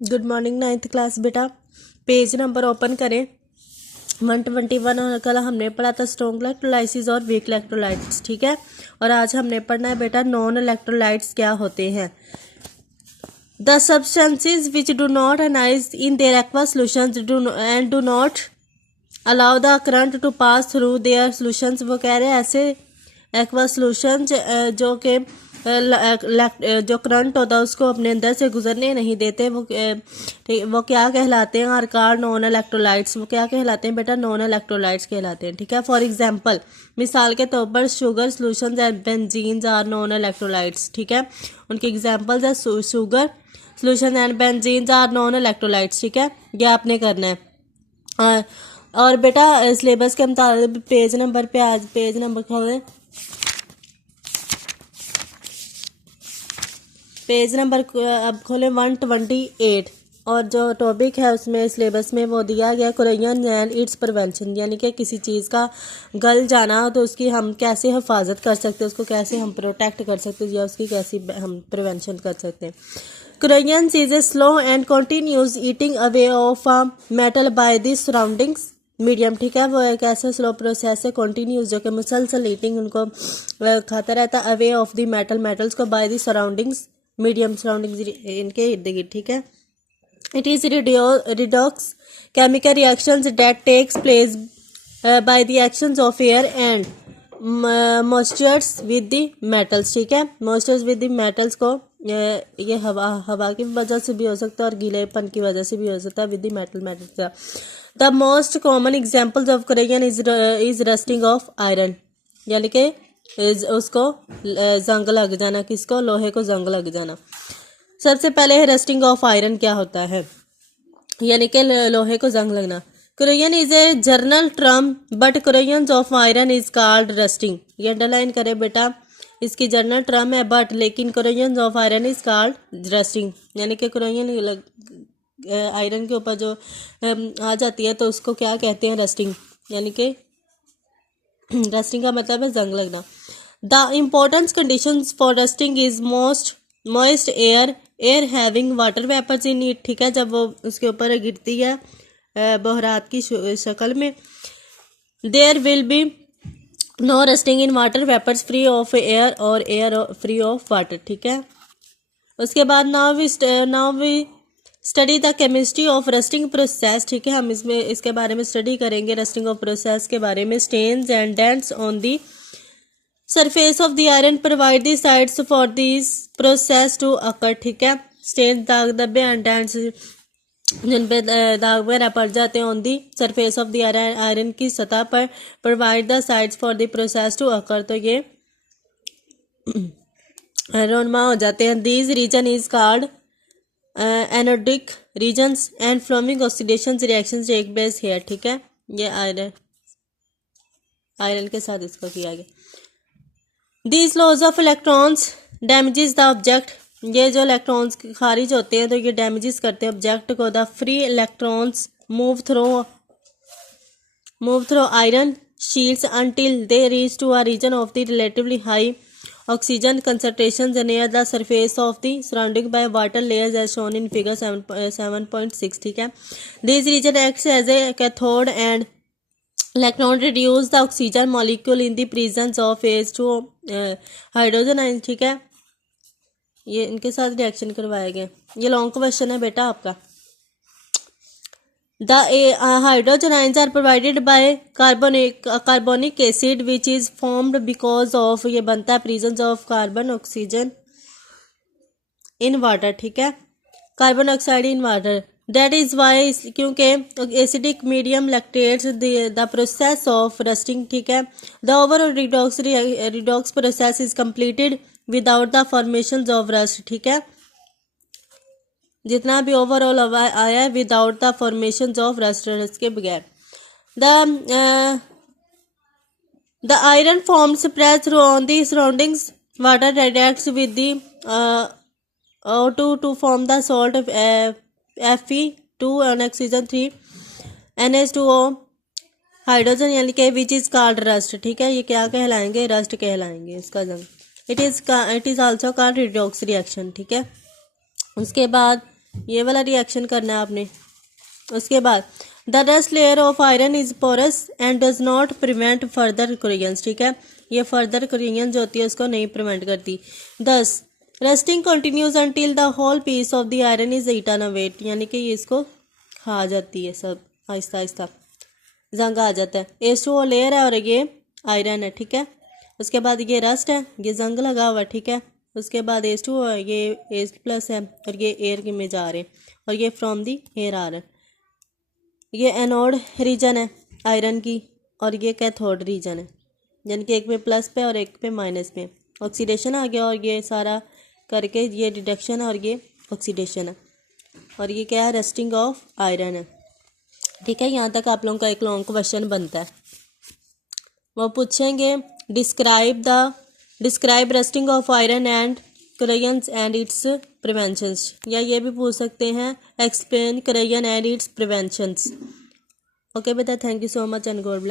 Good morning 9th class बेटा। Page number open करें 121। और कल हमने पढ़ा था स्ट्रॉन्ग इलेक्ट्रोलाइसिस और वीक इलेक्ट्रोलाइट्स, ठीक है। और आज हमने पढ़ना है बेटा नॉन इलेक्ट्रोलाइट्स क्या होते हैं। The substances which do not ionise in their aqua solutions do not allow the current to pass through their solutions. वो कह रहे हैं ऐसे एक्वा सॉल्यूशंस जो कि जो करंट होता है उसको अपने अंदर से गुजरने नहीं देते, वो क्या कहलाते हैं, आर कार नॉन इलेक्ट्रोलाइट्स। वो क्या कहलाते हैं बेटा, नॉन इलेक्ट्रोलाइट्स कहलाते हैं, ठीक है। फॉर एग्जांपल, मिसाल के तौर पर sugar solutions and benzenes are non electrolytes, ठीक है। उनके एग्जांपल्स है sugar solution and benzenes are non electrolytes, ठीक है। ये आपने करना है। और बेटा सिलेबस के मुताबिक पेज नंबर पे आज पेज नंबर खोलें, पेज नंबर अब खोले 128। और जो टॉपिक है उसमें सिलेबस में वो दिया गया कोरियन एंड इट्स प्रिवेंशन, यानी कि किसी चीज़ का गल जाना हो तो उसकी हम कैसे हिफाजत कर सकते हैं, उसको कैसे हम प्रोटेक्ट कर सकते हैं या उसकी कैसे हम प्रिवेंशन कर सकते हैं। Korean is a slow and continuous eating away of a metal by the surroundings medium, ठीक है। वो एक ऐसा स्लो प्रोसेस है कंटिन्यूस जो कि मुसलसल ईटिंग उनको खाता रहता है अवे ऑफ द मेटल्स को by the surroundings medium surroundings इनके इर्द गिर्द, ठीक है। It is redox chemical reactions that takes place by the actions of air and moistures with the metals, ठीक है। मॉइस्चर्स विद द मेटल्स को ये हवा की वजह से भी हो सकता है और गीलेपन की वजह से भी हो सकता है with the metals. The most common examples of Korean is rusting of iron, यानी कि उसको जंग लग जाना, किसको, लोहे को जंग लग जाना। सबसे पहले है रस्टिंग ऑफ आयरन क्या होता है, यानी कि लोहे को जंग लगना। Korean is a journal term but Korean of iron is called rusting. ये अंडरलाइन करे बेटा, इसकी जर्नल टर्म है बट लेकिन Korean of iron is called rusting, यानी कि कोरियन आयरन के ऊपर जो आ जाती है तो उसको क्या कहते हैं, रस्टिंग, यानी कि रस्टिंग का मतलब है जंग लगना। The importance conditions for rusting is moist air having water vapours in it, ठीक है। जब वो उसके ऊपर गिरती है बहरात की शक्ल में, there will be no rusting in water vapours free of air और एयर फ्री ऑफ वाटर, ठीक है। उसके बाद now we study the chemistry of rusting process, ठीक है। हम इसमें इसके बारे में स्टडी करेंगे रस्टिंग ऑफ प्रोसेस के बारे में। Stains and dents on the surface of the iron provide the sides for this process to occur, ठीक है। स्टेन दाग धब्बे एंड डेंट्स जिन पे दाग वगैरह पड़ जाते हैं on the surface of the iron की सतह पर provide the sides for the process to occur, तो ये रोनमा हो जाते हैं। These region is called anodic regions and flowing oxidation reactions take place here, ठीक है। ये आयरन के साथ इसको किया गया। These loss of electrons damages the object, ये जो इलेक्ट्रॉन्स खारिज होते हैं तो ये डैमेजेस करते हैं ऑब्जेक्ट को। The free electrons move through iron sheets until they reach to a region of the relatively high oxygen concentrations near the surface of the surrounding by water layers as shown in figure 7.6, ठीक है। This region acts as a cathode and electron reduce the oxygen molecule in the presence of H2 hydrogen ion, ठीक है। ये इनके साथ reaction करवाया गया। ये लॉन्ग क्वेश्चन है बेटा आपका। The hydrogen ions are provided by carbonic acid which is formed because of, ये बनता है presence of carbon oxygen in water, ठीक है। Carbon oxide in water, that is why, क्योंकि acidic medium lactates the process of rusting, ठीक है। The overall redox process is completed without the formations of rust, ठीक है। जितना भी overall आया है without the formation of rust के बगैर। The iron form spread through on the surroundings water reacts with the O2 to form the salt Fe2 and oxygen 3 NH2O hydrogen, यानी कि विच इज कॉल्ड रस्ट, ठीक है। ये क्या कहलाएंगे, rust कहलाएंगे इसका जंग। It is also called redox reaction, ठीक है। उसके बाद ये वाला रिएक्शन करना है आपने। उसके बाद the rust layer of iron is porous and does not prevent further corrosion, ठीक है, ये फर्दर कोरियन जो होती है उसको नहीं प्रिवेंट करती। 10 rusting continues until the whole piece of the iron is eaten away, यानी कि ये इसको खा जाती है सब आहिस्ता आहिस्ता, जंग आ जाता है। H2O लेयर है और ये आयरन है, ठीक है। उसके बाद ये रस्ट है, ये जंग लगा हुआ है, ठीक है। उसके बाद H2O है, ये H+ है और ये एयर में जा रहे हैं और ये फ्रॉम दी एयर आ रहा है। ये एनोड रीजन है आयरन की और ये कैथोड रीजन है, यानी कि एक पे प्लस पे और एक पे माइनस पे ऑक्सीडेशन आ गया और ये सारा करके ये रिडक्शन है और ये ऑक्सीडेशन है और ये क्या है, रस्टिंग ऑफ आयरन है, ठीक है। यहाँ तक आप लोगों का एक लॉन्ग क्वेश्चन बनता है। वो पूछेंगे describe rusting of iron and corrosion and its preventions, या ये भी पूछ सकते हैं explain corrosion and its preventions. Okay बेटा, thank you so much and God bless.